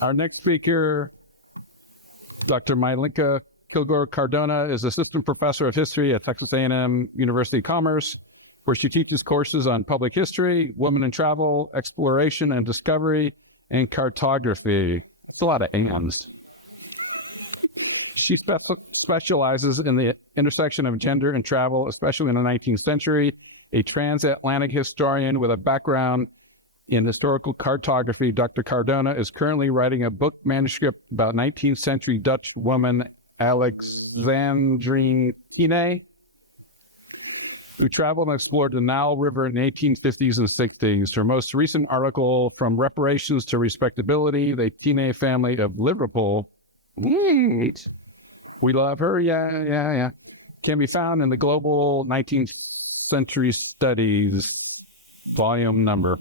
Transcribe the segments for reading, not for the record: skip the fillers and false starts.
Our next speaker, Dr. Mylynka Cardona, is Assistant Professor of History at Texas A&M University of Commerce, where she teaches courses on public history, women in travel, exploration and discovery, and cartography. It's a lot of A's. She specializes in the intersection of gender and travel, especially in the 19th century. A transatlantic historian with a background in historical cartography, Dr. Cardona is currently writing a book manuscript about 19th century Dutch woman Alexandrine Tine, who traveled and explored the Nile River in the 1850s and 60s. Her most recent article, From Reparations to Respectability, the Tine Family of Liverpool, we love her, yeah, can be found in the Global 19th Century Studies volume number.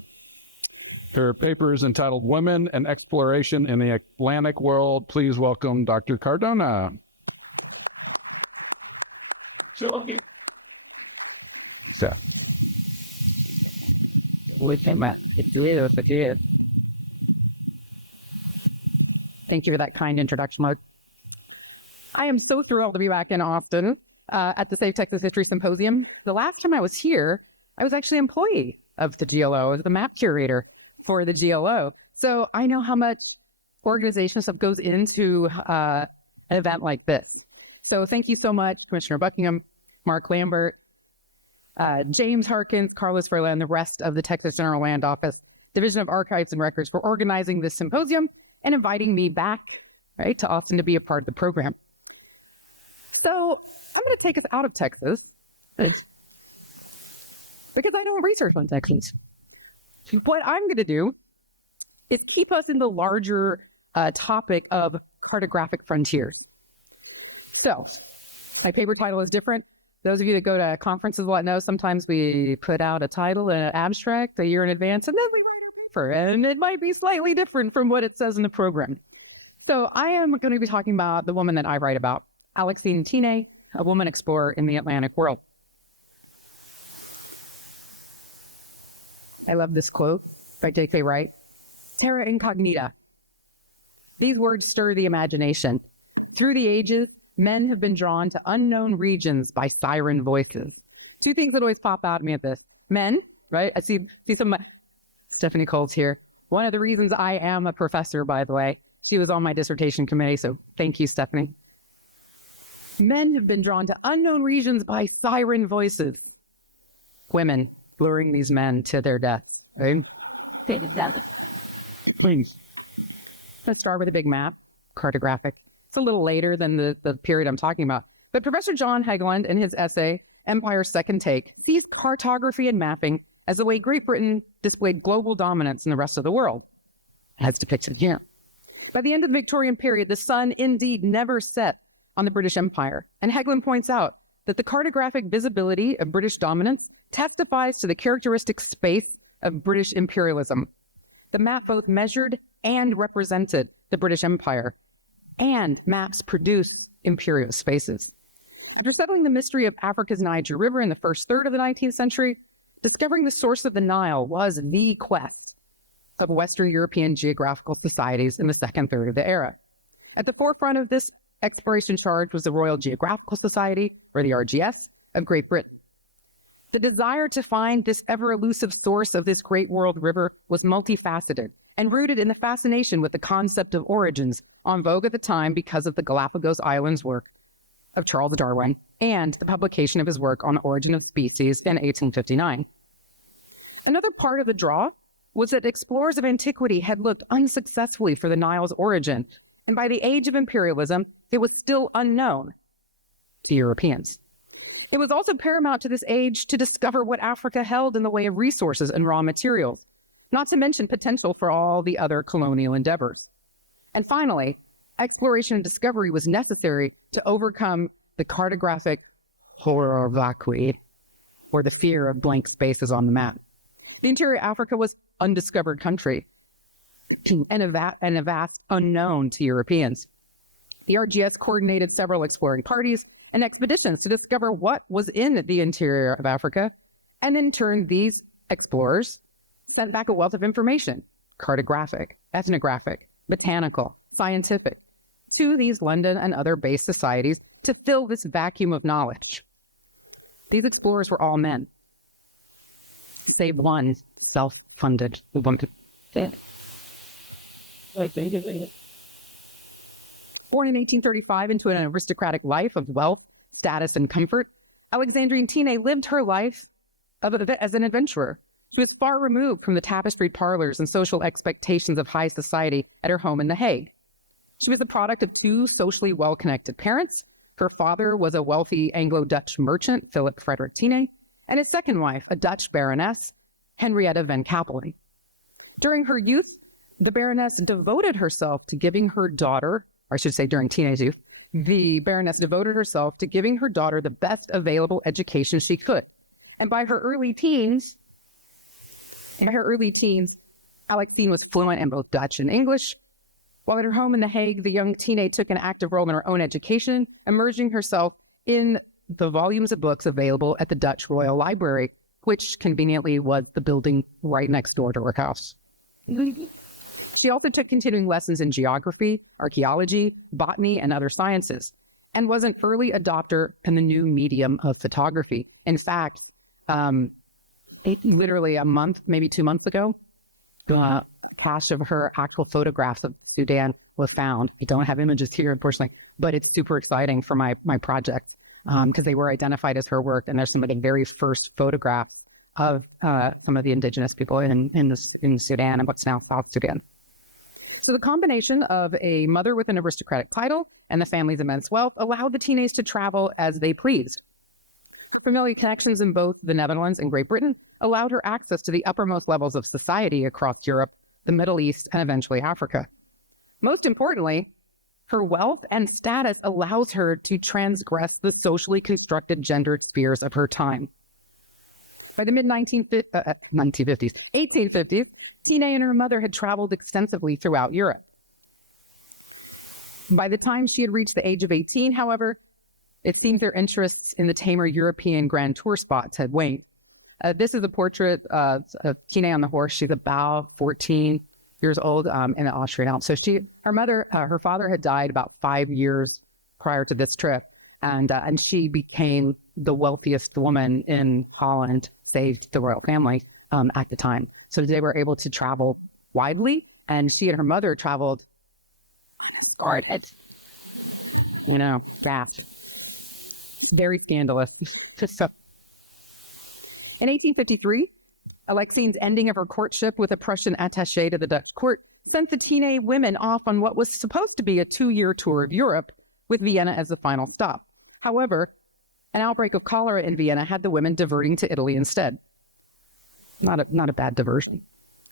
Her paper is entitled Women and Exploration in the Atlantic World. Please welcome Dr. Cardona. Thank you for that kind introduction, Mark. I am so thrilled to be back in Austin at the Save Texas History Symposium. The last time I was here, I was actually an employee of the GLO. I was the map curator for the GLO. So I know how much organization stuff goes into an event like this. So thank you so much, Commissioner Buckingham, Mark Lambert, James Harkins, Carlos Verla, and the rest of the Texas General Land Office Division of Archives and Records for organizing this symposium and inviting me back, right, to Austin to be a part of the program. So I'm going to take us out of Texas because I don't research on Texas. What I'm going to do is keep us in the larger topic of cartographic frontiers. So my paper title is different. Those of you that go to conferences will know sometimes we put out a title and an abstract a year in advance, and then we write our paper, and it might be slightly different from what it says in the program. So I am going to be talking about the woman that I write about, Alexandrine Tine, a woman explorer in the Atlantic world. I love this quote by J.K. Wright. Terra incognita. These words stir the imagination. Through the ages, men have been drawn to unknown regions by siren voices. Two things that always pop out at me at this. Men, right? I see some, Stephanie Cole's here. One of the reasons I am a professor, by the way, she was on my dissertation committee, so thank you, Stephanie. Men have been drawn to unknown regions by siren voices. Women luring these men to their deaths, right? Please. Let's start with a big map, cartographic. It's a little later than the period I'm talking about. But Professor John Hegland, in his essay, Empire's Second Take, sees cartography and mapping as the way Great Britain displayed global dominance in the rest of the world. As depicted here. By the end of the Victorian period, the sun indeed never set on the British Empire. And Hegland points out that the cartographic visibility of British dominance testifies to the characteristic space of British imperialism. The map both measured and represented the British Empire, and maps produce imperial spaces. After settling the mystery of Africa's Niger River in the first third of the 19th century, discovering the source of the Nile was the quest of Western European geographical societies in the second third of the era. At the forefront of this exploration charge was the Royal Geographical Society, or the RGS, of Great Britain. The desire to find this ever-elusive source of this great world river was multifaceted and rooted in the fascination with the concept of origins on vogue at the time because of the Galapagos Islands work of Charles Darwin and the publication of his work on the origin of species in 1859. Another part of the draw was that explorers of antiquity had looked unsuccessfully for the Nile's origin, and by the age of imperialism, it was still unknown to Europeans. It was also paramount to this age to discover what Africa held in the way of resources and raw materials, not to mention potential for all the other colonial endeavors. And finally, exploration and discovery was necessary to overcome the cartographic horror vacui, or the fear of blank spaces on the map. The interior Africa was undiscovered country and a vast unknown to Europeans. The RGS coordinated several exploring parties and expeditions to discover what was in the interior of Africa, and in turn, these explorers sent back a wealth of information, cartographic, ethnographic, botanical, scientific, to these London and other base societies to fill this vacuum of knowledge. These explorers were all men, save one self-funded woman. Born in 1835 into an aristocratic life of wealth, status, and comfort, Alexandrine Tine lived her life as an adventurer. She was far removed from the tapestried parlors and social expectations of high society at her home in The Hague. She was the product of two socially well-connected parents. Her father was a wealthy Anglo-Dutch merchant, Philip Frederick Tine, and his second wife, a Dutch baroness, Henrietta van Kappelin. During her youth, the baroness devoted herself to giving her daughter, or I should say during teenage youth, the baroness devoted herself to giving her daughter the best available education she could. And by her early teens, Alexine was fluent in both Dutch and English. While at her home in The Hague, the young Tine took an active role in her own education, immersing herself in the volumes of books available at the Dutch Royal Library, which conveniently was the building right next door to her house. She also took continuing lessons in geography, archaeology, botany, and other sciences, and was an early adopter in the new medium of photography. In fact, literally a month, maybe 2 months ago, a cache of her actual photographs of Sudan was found. I don't have images here, unfortunately, but it's super exciting for my project because they were identified as her work, and there's some of the very first photographs of some of the indigenous people in Sudan and what's now South Sudan. So the combination of a mother with an aristocratic title and the family's immense wealth allowed the teenagers to travel as they pleased. Her familiar connections in both the Netherlands and Great Britain allowed her access to the uppermost levels of society across Europe, the Middle East, and eventually Africa. Most importantly, her wealth and status allows her to transgress the socially constructed gendered spheres of her time. By the mid-1850s, Tine and her mother had traveled extensively throughout Europe. By the time she had reached the age of 18, however, it seemed their interests in the tamer European grand tour spots had waned. This is a portrait of Tine on the horse. She's about 14 years old in the Austrian Alps. So her father had died about 5 years prior to this trip, and she became the wealthiest woman in Holland, saved the royal family at the time. So they were able to travel widely, and she and her mother traveled fast. Very scandalous. So, in 1853, Alexine's ending of her courtship with a Prussian attaché to the Dutch court sent the Tine women off on what was supposed to be a 2-year tour of Europe, with Vienna as the final stop. However, an outbreak of cholera in Vienna had the women diverting to Italy instead. Not a bad diversion.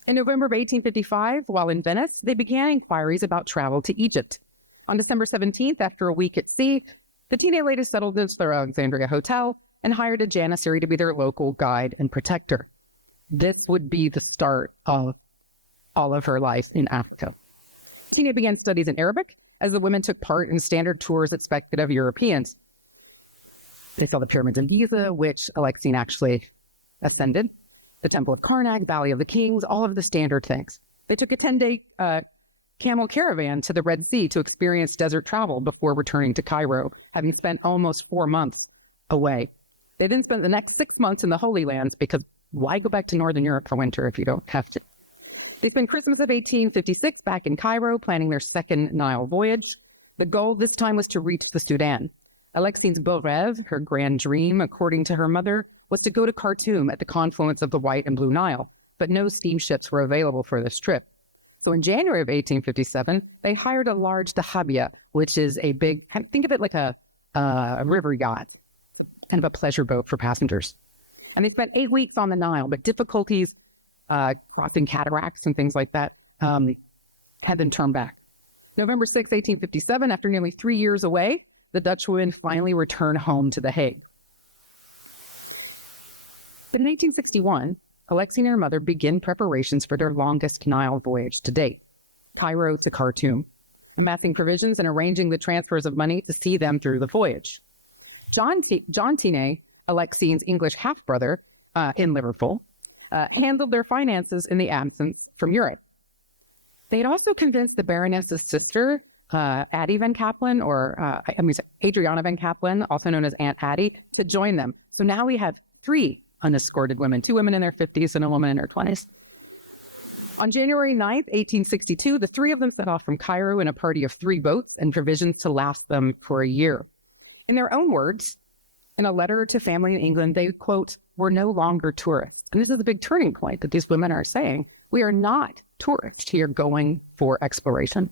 In November of 1855, while in Venice, they began inquiries about travel to Egypt. On December 17th, after a week at sea, the Tine ladies settled into their Alexandria hotel and hired a janissary to be their local guide and protector. This would be the start of all of her life in Africa. Tine began studies in Arabic as the women took part in standard tours expected of Europeans. They saw the pyramids in Giza, which Alexine actually ascended, the Temple of Karnak, Valley of the Kings, all of the standard things. They took a 10-day camel caravan to the Red Sea to experience desert travel before returning to Cairo, having spent almost 4 months away. They then spent the next 6 months in the Holy Lands because why go back to Northern Europe for winter if you don't have to? They spent Christmas of 1856 back in Cairo, planning their second Nile voyage. The goal this time was to reach the Sudan. Alexine's beau rêve, her grand dream, according to her mother, was to go to Khartoum at the confluence of the White and Blue Nile, but no steamships were available for this trip. So in January of 1857, they hired a large dahabia, which is a big, think of it like a river yacht, kind of a pleasure boat for passengers. And they spent 8 weeks on the Nile, but difficulties crossing cataracts and things like that had them turned back. November 6, 1857, after nearly 3 years away, the Dutch women finally returned home to The Hague. But in 1861, Alexine and her mother begin preparations for their longest Nile voyage to date, Cairo to Khartoum, amassing provisions and arranging the transfers of money to see them through the voyage. John Tine, Alexine's English half-brother in Liverpool, handled their finances in the absence from Europe. They'd also convinced the Baroness's sister, Addie Van Kaplan, Adriana Van Kaplan, also known as Aunt Addie, to join them. So now we have 3 unescorted women, 2 women in their 50s and a woman in her 20s. On January 9th, 1862, the 3 of them set off from Cairo in a party of 3 boats and provisions to last them for a year. In their own words, in a letter to family in England, they, quote, "We're no longer tourists." And this is a big turning point that these women are saying. We are not tourists here going for exploration.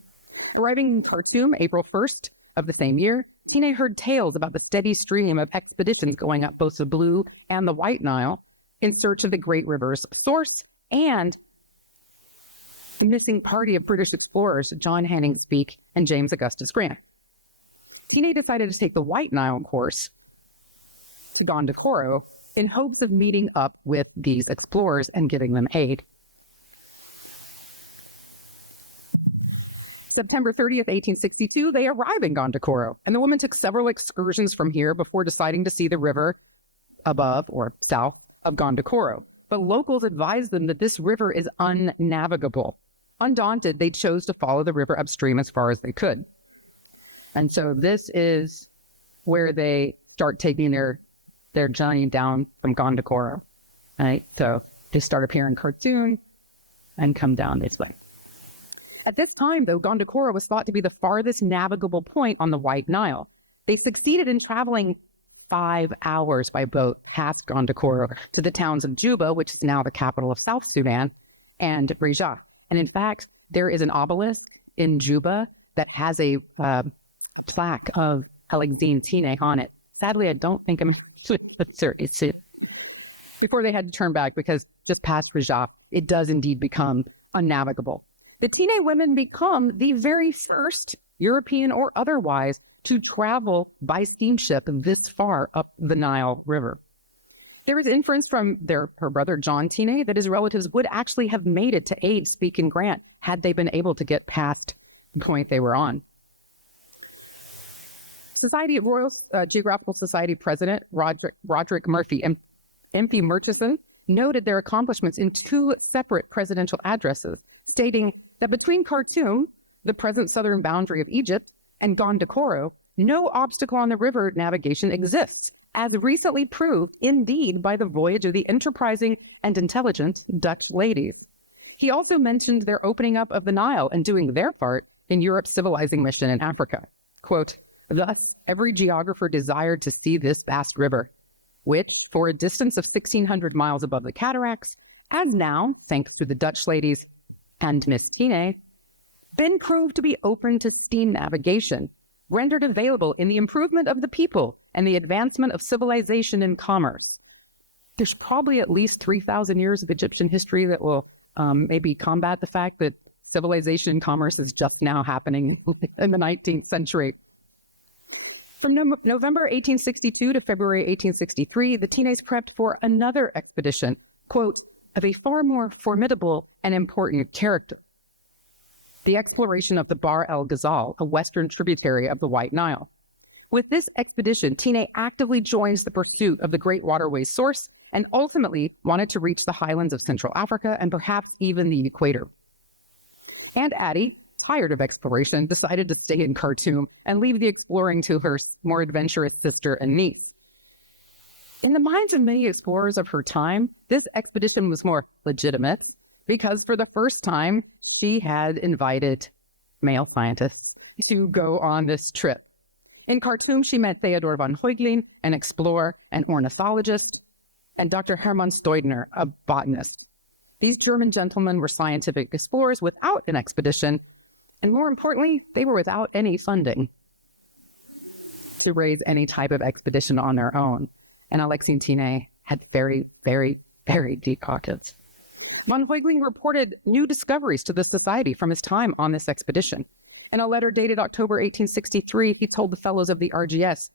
Arriving in Khartoum, April 1st of the same year, Tine heard tales about the steady stream of expeditions going up both the Blue and the White Nile in search of the great river's source, and a missing party of British explorers, John Hanning Speke and James Augustus Grant. Tine decided to take the White Nile course to Gondokoro in hopes of meeting up with these explorers and giving them aid. September 30th, 1862, they arrive in Gondokoro, and the woman took several excursions from here before deciding to see the river above or south of Gondokoro. But locals advised them that this river is unnavigable. Undaunted, they chose to follow the river upstream as far as they could. And so this is where they start taking their journey down from Gondokoro. Right? So they start up here in Khartoum and come down this way. At this time, though, Gondokoro was thought to be the farthest navigable point on the White Nile. They succeeded in traveling 5 hours by boat past Gondokoro to the towns of Juba, which is now the capital of South Sudan, and Rija. And in fact, there is an obelisk in Juba that has a plaque of Alexandrine Tine on it. Sadly, I don't think I'm it's it. Before they had to turn back, because just past Rija, it does indeed become unnavigable. The Tine women become the very first European or otherwise to travel by steamship this far up the Nile River. There is inference from her brother John Tine that his relatives would actually have made it to aid Speke and Grant had they been able to get past the point they were on. Royal Geographical Society President Roderick Murphy and M.P. Murchison noted their accomplishments in 2 separate presidential addresses, stating that between Khartoum, the present southern boundary of Egypt, and Gondokoro, no obstacle on the river navigation exists, as recently proved indeed by the voyage of the enterprising and intelligent Dutch ladies. He also mentioned their opening up of the Nile and doing their part in Europe's civilizing mission in Africa. Quote, "Thus, every geographer desired to see this vast river, which, for a distance of 1,600 miles above the cataracts, has now, thanks to the Dutch ladies and Miss Tine, been proved to be open to steam navigation, rendered available in the improvement of the people and the advancement of civilization and commerce." There's probably at least 3,000 years of Egyptian history that will maybe combat the fact that civilization and commerce is just now happening in the 19th century. From November 1862 to February 1863, the Tines prepped for another expedition, quote, "of a far more formidable and important character: the exploration of the Bahr el Ghazal, a western tributary of the White Nile. With this expedition, Tine actively joins the pursuit of the great waterway's source and ultimately wanted to reach the highlands of Central Africa and perhaps even the equator. And Addie, tired of exploration, decided to stay in Khartoum and leave the exploring to her more adventurous sister and niece. In the minds of many explorers of her time, this expedition was more legitimate because for the first time, she had invited male scientists to go on this trip. In Khartoum, she met Theodor von Huygens, an explorer and ornithologist, and Dr. Hermann Steudner, a botanist. These German gentlemen were scientific explorers without an expedition, and more importantly, they were without any funding to raise any type of expedition on their own. And Alexandrine Tine had very, very, very deep pockets. Von Huygens reported new discoveries to the society from his time on this expedition. In a letter dated October 1863, he told the fellows of the RGS,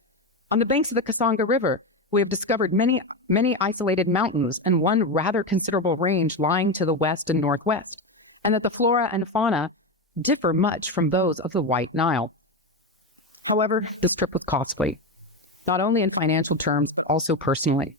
"On the banks of the Kasanga River, we have discovered many, many isolated mountains and one rather considerable range lying to the west and northwest, and that the flora and fauna differ much from those of the White Nile." However, this trip was costly, not only in financial terms, but also personally.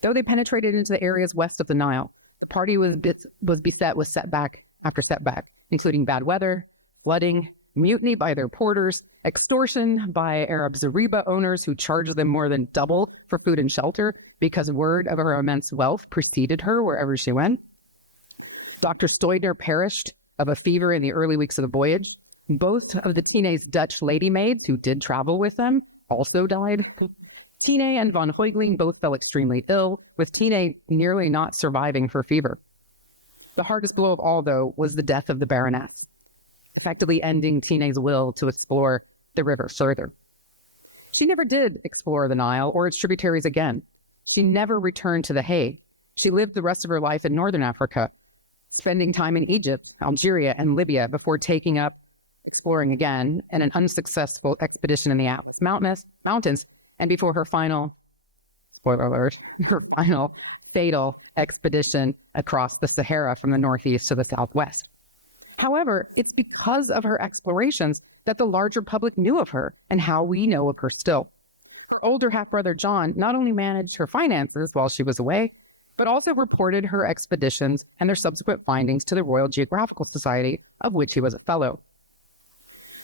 Though they penetrated into the areas west of the Nile, the party was beset with setback after setback. including bad weather, flooding, mutiny by their porters, extortion by Arab Zariba owners who charged them more than double for food and shelter because word of her immense wealth preceded her wherever she went. Dr. Stoidner perished of a fever in the early weeks of the voyage. Both of the Tiné's Dutch lady maids who did travel with them also died. Tiné and von Heugling both fell extremely ill, with Tiné nearly not surviving her fever. The hardest blow of all, though, was the death of the Baroness, effectively ending Tiné's will to explore the river further. She never did explore the Nile or its tributaries again. She never returned to the Hague. She lived the rest of her life in northern Africa, spending time in Egypt, Algeria, and Libya before taking up exploring again in an unsuccessful expedition in the Atlas Mountains, and before her final, spoiler alert, her final fatal expedition across the Sahara from the northeast to the southwest. However, it's because of her explorations that the larger public knew of her and how we know of her still. Her older half-brother John not only managed her finances while she was away, but also reported her expeditions and their subsequent findings to the Royal Geographical Society, of which he was a fellow.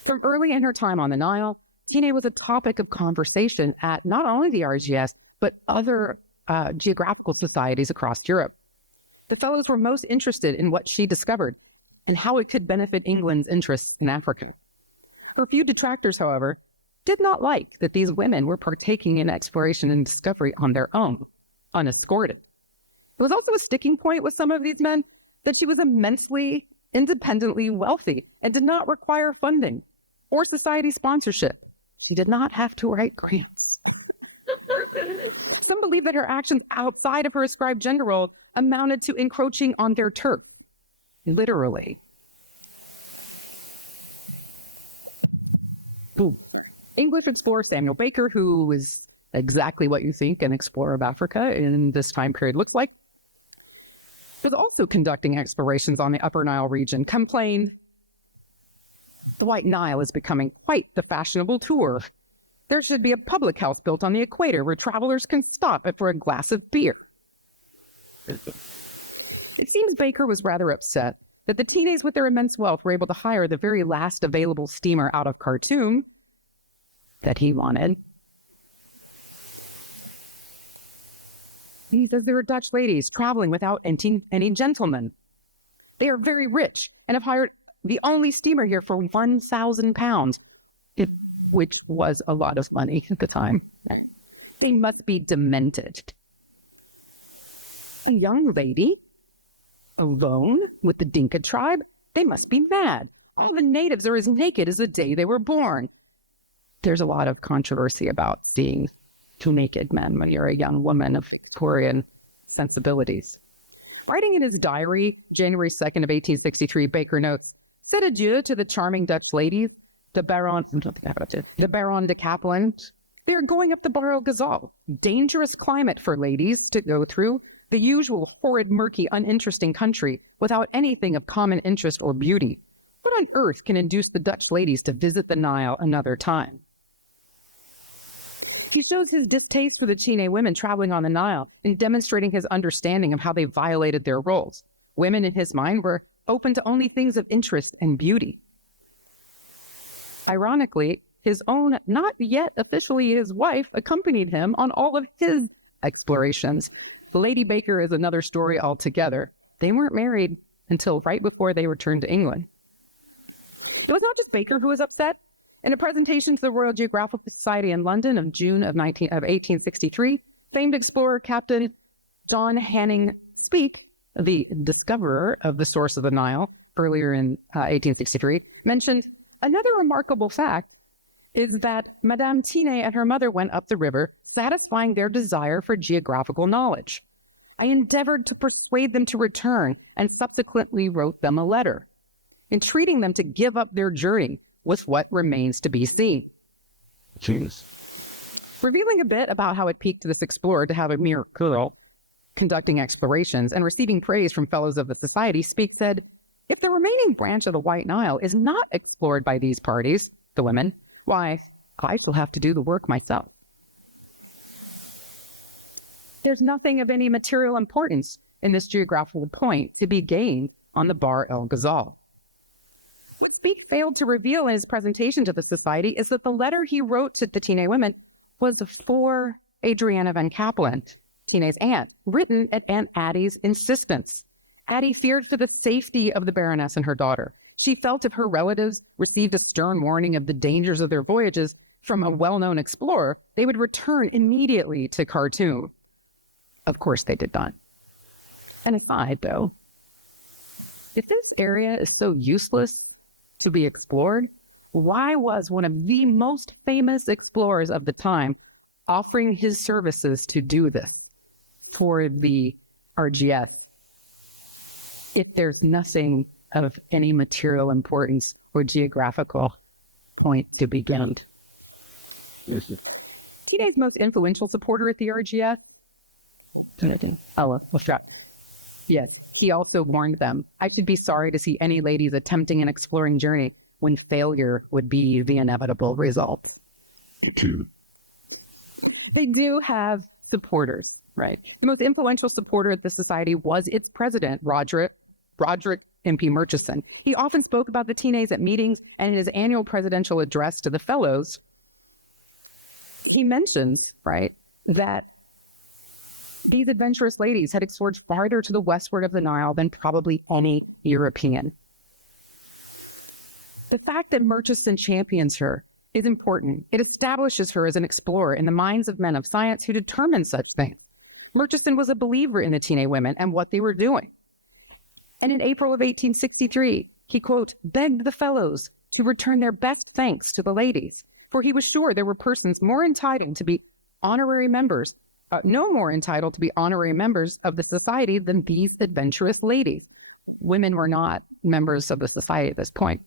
From early in her time on the Nile, Tiné was a topic of conversation at not only the RGS, but other geographical societies across Europe. The fellows were most interested in what she discovered and how it could benefit England's interests in Africa. Her few detractors, however, did not like that these women were partaking in exploration and discovery on their own, unescorted. It was also a sticking point with some of these men that she was immensely independently wealthy and did not require funding or society sponsorship. She did not have to write grants. Some believe that her actions outside of her ascribed gender role amounted to encroaching on their turf, literally. English explorer Samuel Baker, who is exactly what you think an explorer of Africa in this time period looks like, was also conducting explorations on the Upper Nile region, complained, "The White Nile is becoming quite the fashionable tour. There should be a public house built on the equator where travelers can stop it for a glass of beer." It seems Baker was rather upset that the Tiné's with their immense wealth were able to hire the very last available steamer out of Khartoum that he wanted. He says there are Dutch ladies traveling without any gentlemen. They are very rich and have hired the only steamer here for £1,000, which was a lot of money at the time. They must be demented. A young lady, alone with the Dinka tribe, they must be mad. All the natives are as naked as the day they were born. There's a lot of controversy about seeing two naked men when you're a young woman of Victorian sensibilities. Writing in his diary, January 2nd of 1863, Baker notes, "Said adieu to the charming Dutch ladies, the Baron de Kapland. They are going up the Bar el Ghazal. Dangerous climate for ladies to go through. The usual horrid, murky, uninteresting country without anything of common interest or beauty. What on earth can induce the Dutch ladies to visit the Nile another time?" He shows his distaste for the Tiné women traveling on the Nile in demonstrating his understanding of how they violated their roles. Women, in his mind, were open to only things of interest and beauty. Ironically, his own, not yet officially his wife, accompanied him on all of his explorations. Lady Baker is another story altogether. They weren't married until right before they returned to England. It was not just Baker who was upset. In a presentation to the Royal Geographical Society in London of June of 1863, famed explorer Captain John Hanning Speke, the discoverer of the source of the Nile earlier in 1863, mentioned, "Another remarkable fact is that Madame Tiné and her mother went up the river, satisfying their desire for geographical knowledge. I endeavored to persuade them to return and subsequently wrote them a letter, entreating them to give up their journey with what remains to be seen." Jeez. Revealing a bit about how it piqued this explorer to have a mere girl conducting explorations and receiving praise from fellows of the society, Speke said, "If the remaining branch of the White Nile is not explored by these parties, the women, why, I shall have to do the work myself. There's nothing of any material importance in this geographical point to be gained on the Bar el Ghazal." What Speke failed to reveal in his presentation to the society is that the letter he wrote to the teenage women was for Adriana Van Kaplan, Tina's aunt, written at Aunt Addie's insistence. Addie feared for the safety of the Baroness and her daughter. She felt if her relatives received a stern warning of the dangers of their voyages from a well-known explorer, they would return immediately to Khartoum. Of course, they did not. And aside, though, if this area is so useless to be explored, why was one of the most famous explorers of the time offering his services to do this toward the RGS if there's nothing of any material importance or geographical point to begin? Teenage's most influential supporter at the RGS? Yes, he also warned them, I should be sorry to see any ladies attempting an exploring journey when failure would be the inevitable result. They do have supporters, right? The most influential supporter at the society was its president, Roderick MP Murchison. He often spoke about the teenagers at meetings, and in his annual presidential address to the fellows, he mentions, right, that these adventurous ladies had explored farther to the westward of the Nile than probably any European. The fact that Murchison champions her is important. It establishes her as an explorer in the minds of men of science who determine such things. Murchison was a believer in the teenage women and what they were doing. And in April of 1863, he, quote, begged the fellows to return their best thanks to the ladies, for he was sure there were persons more entitled to be honorary members, no more entitled to be honorary members of the society than these adventurous ladies. Women were not members of the society at this point.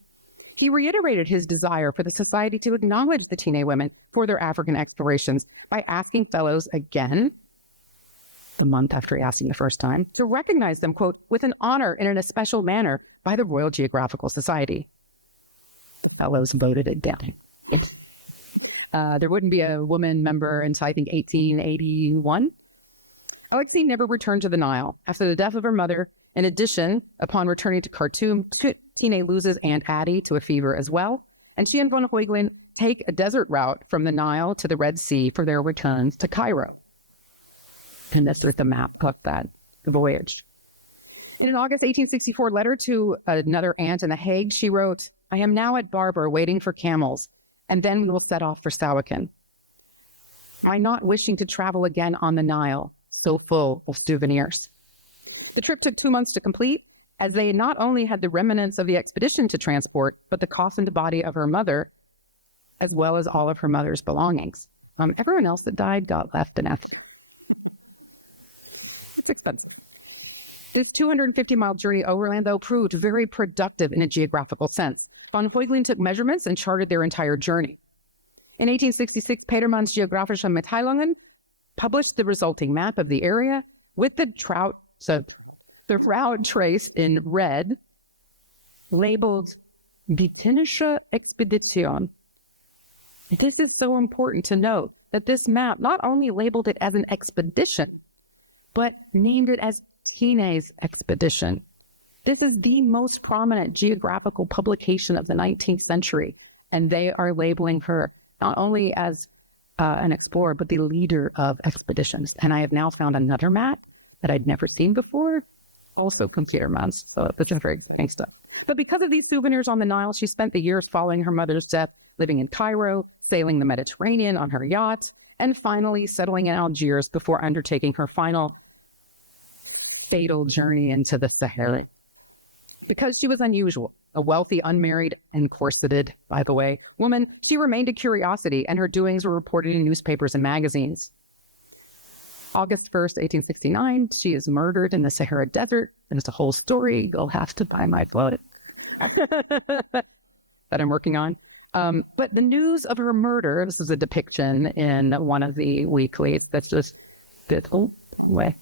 He reiterated his desire for the society to acknowledge the teenage women for their African explorations by asking fellows again, a month after he asked them the first time, to recognize them, quote, with an honor and in a special manner by the Royal Geographical Society. The fellows voted it down. There wouldn't be a woman member until, I think, 1881. Alexei never returned to the Nile. After the death of her mother, in addition, upon returning to Khartoum, Tine loses Aunt Addie to a fever as well, and she and von Huyglin take a desert route from the Nile to the Red Sea for their returns to Cairo. And that's with the map of that, the voyage. In an August 1864 letter to another aunt in The Hague, she wrote, I am now at Barber waiting for camels, and then we will set off for Sawakin. I'm not wishing to travel again on the Nile, so full of souvenirs. The trip took 2 months to complete, as they not only had the remnants of the expedition to transport, but the coffined body of her mother, as well as all of her mother's belongings. Everyone else that died got left enough. It's expensive. This 250-mile journey overland, though, proved very productive in a geographical sense. Von Huyglin took measurements and charted their entire journey. In 1866, Petermann's Geographische Mitteilungen published the resulting map of the area with the route trace in red, labeled Botanische Expedition. This is so important to note that this map not only labeled it as an expedition, but named it as Tine's expedition. This is the most prominent geographical publication of the 19th century, and they are labeling her not only as an explorer, but the leader of expeditions. And I have now found another map that I'd never seen before, also computer maps, so it's just very exciting stuff. But because of these souvenirs on the Nile, she spent the years following her mother's death living in Cairo, sailing the Mediterranean on her yacht, and finally settling in Algiers before undertaking her final fatal journey into the Sahara. Because she was unusual, a wealthy, unmarried, and corseted, by the way, woman, she remained a curiosity, and her doings were reported in newspapers and magazines. August 1st, 1869, she is murdered in the Sahara Desert, and it's a whole story. You'll have to buy my book that I'm working on. But the news of her murder, this is a depiction in one of the weeklies that's just this way.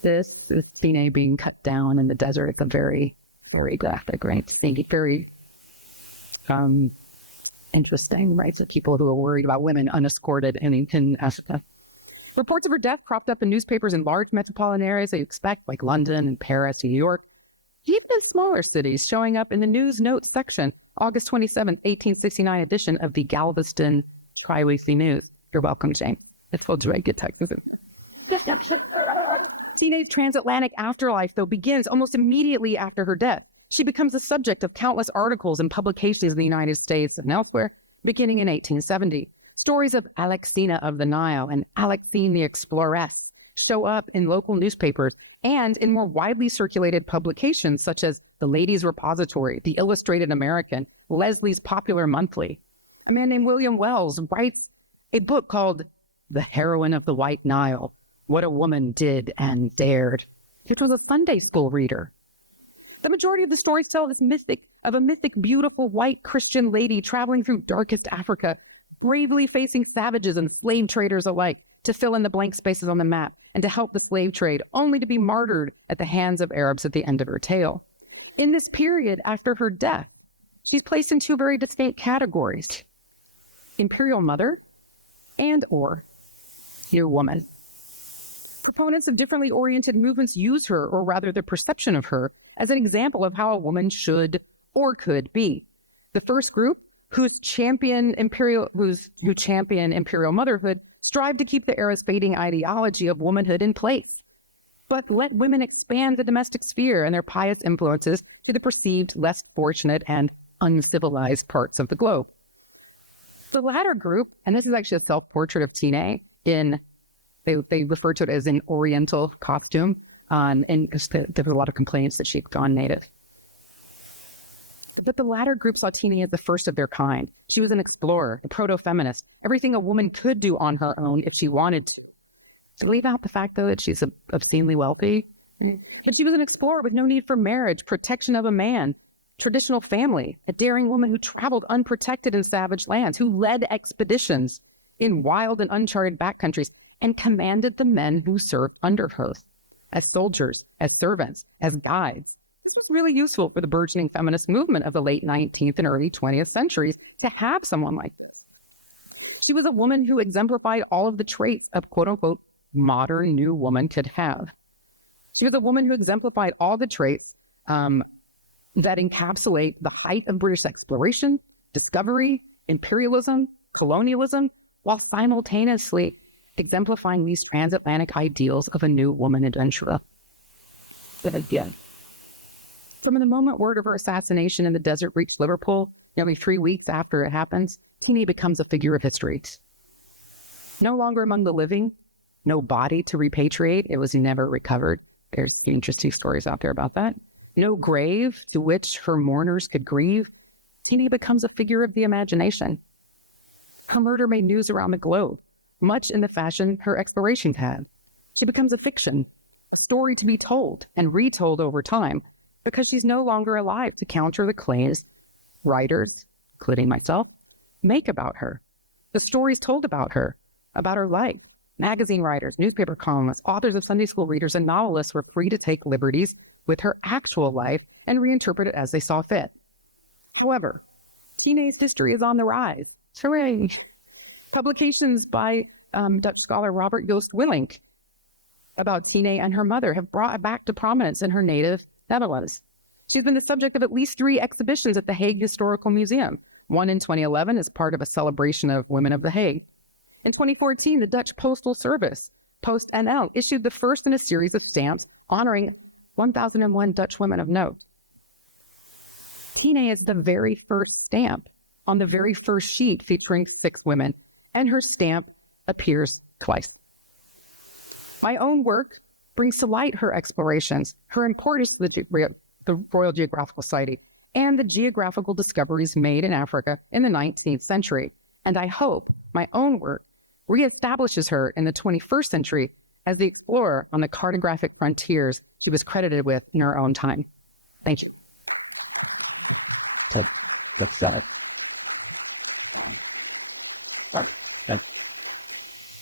This is Tine being cut down in the desert. It's a very, very graphic, right? Very interesting, right? So people who are worried about women unescorted in Africa. Reports of her death cropped up in newspapers in large metropolitan areas that you expect, like London and Paris and New York. even in smaller cities, showing up in the news notes section, August 27, 1869 edition of the Galveston Tri-Weekly News. You're welcome, Jane. It's full drag detective. Teenage transatlantic afterlife, though, begins almost immediately after her death. She becomes the subject of countless articles and publications in the United States and elsewhere, beginning in 1870. Stories of Alexina of the Nile and Alexine the Exploress show up in local newspapers and in more widely circulated publications such as the Ladies' Repository, the Illustrated American, Leslie's Popular Monthly. A man named William Wells writes a book called The Heroine of the White Nile, What a Woman Did and Dared. It was a Sunday school reader. The majority of the stories tell this of a mythic, beautiful white Christian lady traveling through darkest Africa, bravely facing savages and slave traders alike to fill in the blank spaces on the map and to help the slave trade, only to be martyred at the hands of Arabs at the end of her tale. In this period after her death, she's placed in two very distinct categories: imperial mother and or dear woman. Proponents of differently oriented movements use her, or rather the perception of her, as an example of how a woman should or could be. The first group, who champion imperial motherhood, strive to keep the era's fading ideology of womanhood in place, but let women expand the domestic sphere and their pious influences to the perceived less fortunate and uncivilized parts of the globe. The latter group, and this is actually a self-portrait of Tina in, they refer to it as an Oriental costume, and because there were a lot of complaints that she'd gone native. But the latter group saw Tina as the first of their kind. She was an explorer, a proto-feminist, everything a woman could do on her own if she wanted to. To leave out the fact, though, that she's obscenely wealthy. But she was an explorer with no need for marriage, protection of a man, traditional family, a daring woman who traveled unprotected in savage lands, who led expeditions in wild and uncharted backcountries, and commanded the men who served under her as soldiers, as servants, as guides. This was really useful for the burgeoning feminist movement of the late 19th and early 20th centuries to have someone like this. She was a woman who exemplified all of the traits a quote-unquote modern new woman could have. She was a woman who exemplified all the traits that encapsulate the height of British exploration, discovery, imperialism, colonialism, while simultaneously exemplifying these transatlantic ideals of a new woman adventurer. But again, from the moment word of her assassination in the desert reached Liverpool, nearly 3 weeks after it happens, Tina becomes a figure of history. No longer among the living, no body to repatriate. It was never recovered. There's interesting stories out there about that. No grave to which her mourners could grieve. Tina becomes a figure of the imagination. Her murder made news around the globe, much in the fashion her exploration had. She becomes a fiction, a story to be told and retold over time, because she's no longer alive to counter the claims writers, including myself, make about her. The stories told about her life. Magazine writers, newspaper columnists, authors of Sunday school readers, and novelists were free to take liberties with her actual life and reinterpret it as they saw fit. However, Tina's history is on the rise. Hooray! Publications by Dutch scholar Robert Joost Willink about Tina and her mother have brought back to prominence in her native Netherlands. She's been the subject of at least 3 exhibitions at the Hague Historical Museum, one in 2011 as part of a celebration of Women of the Hague. In 2014, the Dutch Postal Service, PostNL, issued the first in a series of stamps honoring 1001 Dutch women of note. Tina is the very first stamp on the very first sheet featuring 6 women, and her stamp appears twice. My own work brings to light her explorations, her importance to the Royal Geographical Society, and the geographical discoveries made in Africa in the 19th century. And I hope my own work reestablishes her in the 21st century as the explorer on the cartographic frontiers she was credited with in her own time. Thank you. That's that.